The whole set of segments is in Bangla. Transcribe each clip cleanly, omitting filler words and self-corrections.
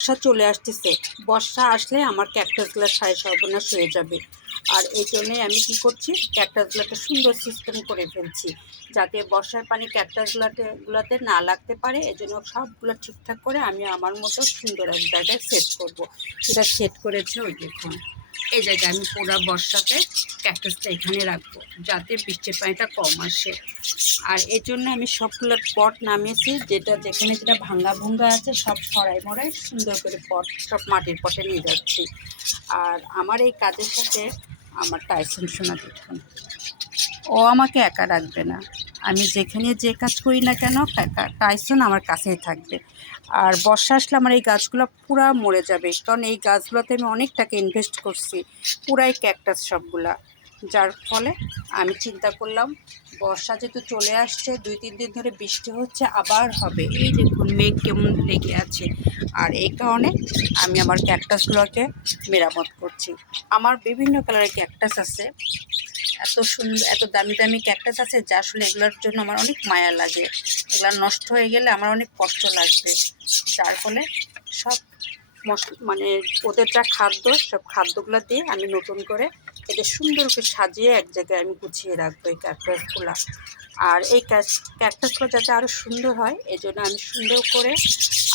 বর্ষা চলে আসতেছে, বর্ষা আসলে আমার ক্যাকটাসগুলো সাড়ে সর্বনাশ হয়ে যাবে। আর এই জন্যই আমি কি করছি, ক্যাকটাসগুলোতে সুন্দর সিস্টেম করে ফেলছি যাতে বর্ষার পানি ক্যাকটাসগুলোতে না লাগতে পারে। এই জন্য সবগুলো ঠিকঠাক করে আমি আমার মতো সুন্দর এক জায়গায় সেট করব। এটা সেট করেছে ওই দেখুন, এই জায়গায় আমি পুরো বর্ষাতে ক্যাকটাসটা এখানে রাখবো যাতে বৃষ্টির পানিটা কম আসে। আর এর জন্য আমি সবগুলো পট নামিয়েছি, যেটা ভাঙ্গা ভুঙ্গা আছে সব ছড়াই মরাই সুন্দর করে পট সব মাটির পটে নিয়ে যাচ্ছি। আর আমার এই কাজের সাথে আমার টাইসন সোনা দেখুন, ও আমাকে একা রাখবে না। আমি যেখানে যে কাজ করি না কেন টাইসন আমার কাছেই থাকবে। আর বর্ষা আসলে আমার এই গাছগুলো পুরা মরে যাবে, কারণ এই গাছগুলোতে আমি অনেক টাকা ইনভেস্ট করছি, পুরাই ক্যাকটাস সবগুলা। যার ফলে আমি চিন্তা করলাম বর্ষা যেহেতু চলে আসছে, 2-3 দিন ধরে বৃষ্টি হচ্ছে, আবার হবে, এই দেখুন মেঘ কেমন লেগে আছে। আর এই কারণে আমি আমার ক্যাকটাসগুলোকে মেরামত করছি। আমার বিভিন্ন কালারের ক্যাকটাস আছে, এত সুন্দর এত দামি দামি ক্যাকটাস আছে যা আসলে এগুলোর জন্য আমার অনেক মায়া লাগে। এগুলো নষ্ট হয়ে গেলে আমার অনেক কষ্ট লাগবে। যার ফলে সব মানে ওদের যা খাদ্য, সব খাদ্যগুলো দিয়ে আমি নতুন করে এদের সুন্দর করে সাজিয়ে এক জায়গায় আমি গুছিয়ে রাখবো এই ক্যাকটাসগুলো। আর এই ক্যাকটাসগুলো যাতে আরও সুন্দর হয় এই জন্য আমি সুন্দর করে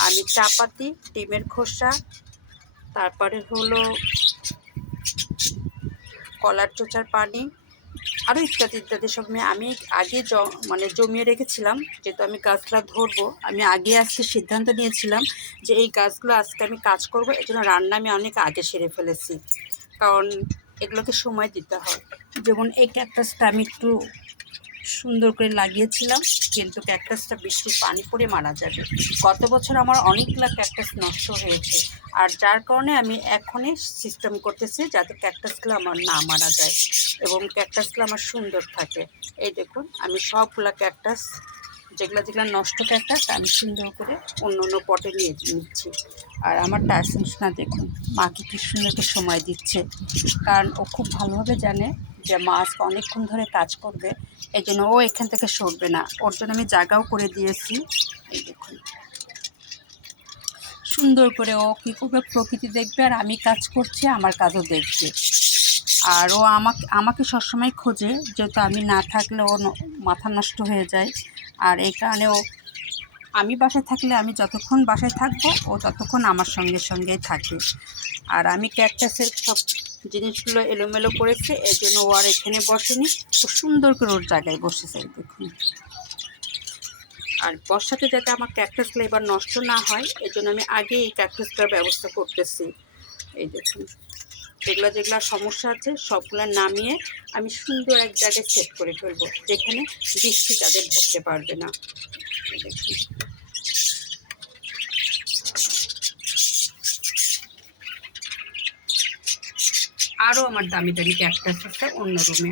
আমি চা পাতি, ডিমের খোসা, তারপরে হলো কলার চোচার পানি, আরও ইত্যাদি ইত্যাদি সব আমি আগে জমিয়ে রেখেছিলাম। যেহেতু আমি গাছগুলো ধরবো, আমি আগে আজকে সিদ্ধান্ত নিয়েছিলাম যে এই গাছগুলো আজকে আমি কাজ করব, এই জন্য রান্না আমি অনেক আগে সেরে ফেলেছি, কারণ এগুলোকে সময় দিতে হয়। যেমন এই ক্যাকটাসটা আমি একটু সুন্দর করে লাগিয়েছিলাম, কিন্তু ক্যাকটাসটা বৃষ্টির পানি পড়ে মারা যাবে। গত বছর আমার অনেকগুলো ক্যাকটাস নষ্ট হয়েছে, আর যার কারণে আমি এখনই সিস্টেম করতেছি যাতে ক্যাকটাসগুলো আমার না মারা যায় এবং ক্যাকটাসগুলো আমার সুন্দর থাকে। এই দেখুন আমি সবগুলো ক্যাকটাস, যেগুলো নষ্ট ক্যাকটাস আমি সুন্দর করে অন্য অন্য পটে নিয়ে নিচ্ছি। আর আমার টাইসন সোনা দেখুন মাকে কি সুন্দর করে সময় দিচ্ছে, কারণ ও খুব ভালোভাবে জানে যে মা আজকে অনেকক্ষণ ধরে কাজ করবে, এই জন্য ও এখান থেকে সরবে না। ওর জন্য আমি জায়গাও করে দিয়েছি। এই দেখুন সুন্দর করে ও কী করবে, প্রকৃতি দেখবে আর আমি কাজ করছি, আমার কাজও দেখবে। আর ও আমাকে সবসময় খোঁজে, যেহেতু আমি না থাকলে ও মাথা নষ্ট হয়ে যায়। আর এই কারণে আমি বাসায় থাকলে, আমি যতক্ষণ বাসায় থাকবো ও ততক্ষণ আমার সঙ্গে সঙ্গেই থাকে। আর আমি ক্যাকটাসের সব জিনিসগুলো এলোমেলো করেছে, এই জন্য ও আর এখানে বসেনি, ও সুন্দর করে ওর জায়গায় বসেছে দেখুন। আর বর্ষাতে যাতে আমার ক্যাকটাসগুলো এবার নষ্ট না হয় এই জন্য আমি আগে এই ক্যাকটাসটার ব্যবস্থা করতেছি। এই দেখুন যেগুলো সমস্যা আছে সবগুলো নামিয়ে আমি সুন্দর এক জায়গায় সেট করে ফেলবো, যেখানে বৃষ্টি তাদের ধরতে পারবে না। দেখুন আরও আমার দামি দামি ক্যাকটাস আছে অন্য রুমে।